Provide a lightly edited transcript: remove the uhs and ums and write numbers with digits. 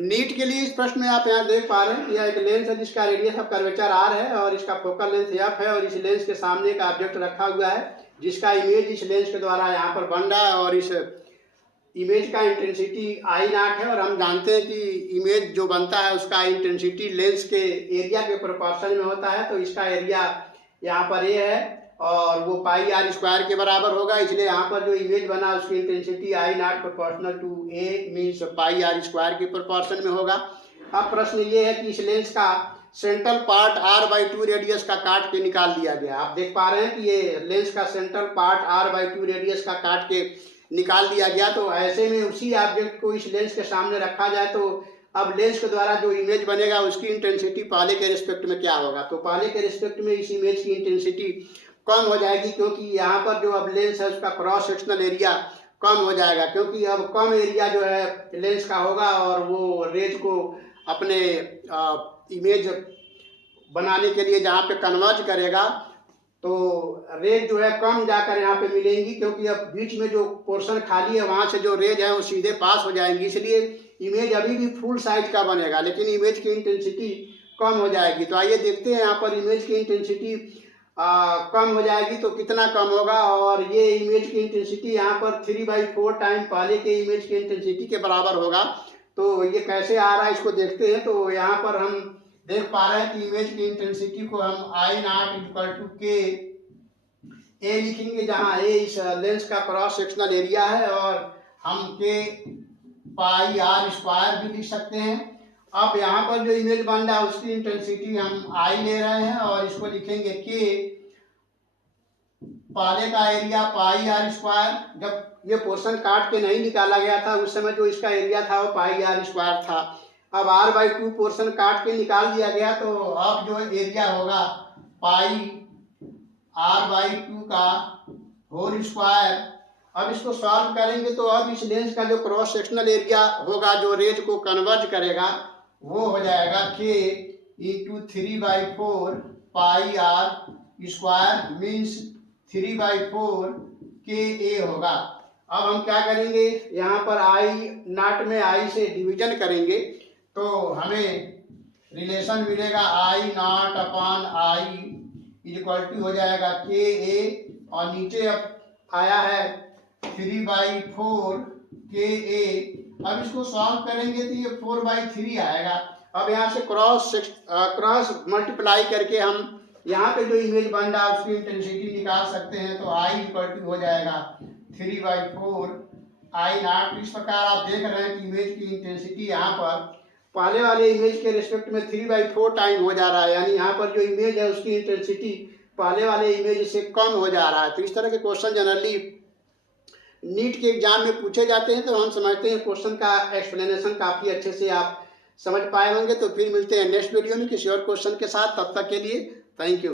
NEET के लिए इस प्रश्न में आप यहाँ देख पा रहे हैं कि यह एक लेंस है जिसका रेडियस ऑफ कर्वेचर r है और इसका फोकल लेंथ f है और इस लेंस के सामने का ऑब्जेक्ट रखा हुआ है जिसका इमेज इस लेंस के द्वारा यहाँ पर बन रहा है और इस इमेज का इंटेंसिटी I नॉट है। और हम जानते हैं कि इमेज जो बनता है उसका इंटेंसिटी लेंस के एरिया के प्रोपोर्शन में होता है, तो इसका एरिया यहाँ पर A है और वो पाई आर स्क्वायर के बराबर होगा। इसलिए यहाँ पर जो इमेज बना उसकी intensity I nought proportional to A means pi r square के प्रोपोर्शन में होगा। अब प्रश्न ये है कि इस लेंस का सेंट्रल पार्ट r/2 रेडियस का काट के निकाल दिया गया। आप देख पा रहे हैं कि ये लेंस का सेंट्रल पार्ट r/2 रेडियस का काट के निकाल दिया गया। तो ऐसे में उसी ऑब्जेक्ट को इस लेंस के सामने रखा जाए तो अब लेंस के द्वारा जो इमेज बनेगा उसकी इंटेंसिटी पहले के रिस्पेक्ट में क्या होगा, तो पहले के रिस्पेक्ट में इस इमेज की इंटेंसिटी कम हो जाएगी क्योंकि यहाँ पर जो अब लेंस है उसका क्रॉस सेक्शनल एरिया कम हो जाएगा, क्योंकि अब कम एरिया जो है लेंस का होगा और वो रेज को अपने इमेज बनाने के लिए जहाँ पे कन्वर्ज करेगा तो रेज जो है कम जाकर यहाँ पे मिलेंगी, क्योंकि अब बीच में जो पोर्शन खाली है वहाँ से जो रेज है वो सीधे पास हो जाएंगी। इसलिए इमेज अभी भी फुल साइज का बनेगा लेकिन इमेज की इंटेंसिटी कम हो जाएगी। तो आइए देखते हैं यहाँ पर इमेज की इंटेंसिटी कम हो जाएगी तो कितना कम होगा, और ये इमेज की इंटेंसिटी यहाँ पर 3/4 टाइम पहले के इमेज की इंटेंसिटी के बराबर होगा। तो ये कैसे आ रहा है इसको देखते हैं। तो यहाँ पर हम देख पा रहे हैं कि इमेज की इंटेंसिटी को हम I nought equal to K A लिखेंगे, जहाँ A इस लेंस का क्रॉस सेक्शनल एरिया है और हम K पाई आर स्क्वायर भी लिख सकते हैं। अब यहाँ पर जो इमेज बन रहा है उसकी इंटेंसिटी हम I ले रहे हैं और इसको लिखेंगे K पहले का एरिया पाई आर स्क्वायर। जब ये पोर्शन काट के नहीं निकाला गया था उस समय जो इसका एरिया था वो पाई आर स्क्वायर था। अब r/2 पोर्शन काट के निकाल दिया गया तो अब जो एरिया होगा पाई r/2 का होल स्क्वायर। अब इसको सॉल्व करेंगे तो अब इस लेंस का जो क्रॉस सेक्शनल एरिया होगा जो रेज को कन्वर्ज करेगा वो हो जाएगा K into 3/4 pi r square means 3/4 KA होगा। अब हम क्या करेंगे, यहाँ पर I नॉट में I से डिवीजन करेंगे तो हमें रिलेशन मिलेगा I nought upon I equal to हो जाएगा KA और नीचे अब आया है 3/4 KA। अब इसको सॉल्व करेंगे तो ये 4/3 आएगा। अब यहाँ से क्रॉस मल्टीप्लाई करके हम यहाँ पे जो इमेज बन रहा है उसकी इंटेंसिटी निकाल सकते हैं। तो I इक्वल टू हो जाएगा 3/4 I नॉट। इस प्रकार आप देख रहे हैं कि इमेज की इंटेंसिटी यहाँ पर पहले वाले इमेज के रिस्पेक्ट में 3/4 टाइम हो जा रहा है, यानी यहाँ पर जो इमेज है उसकी इंटेंसिटी पहले वाले इमेज से कम हो जा रहा है। तो इस तरह के क्वेश्चन जनरली नीट के एग्जाम में पूछे जाते हैं। तो हम समझते हैं क्वेश्चन का एक्सप्लेनेशन काफ़ी अच्छे से आप समझ पाए होंगे। तो फिर मिलते हैं नेक्स्ट वीडियो में किसी और क्वेश्चन के साथ, तब तक के लिए थैंक यू।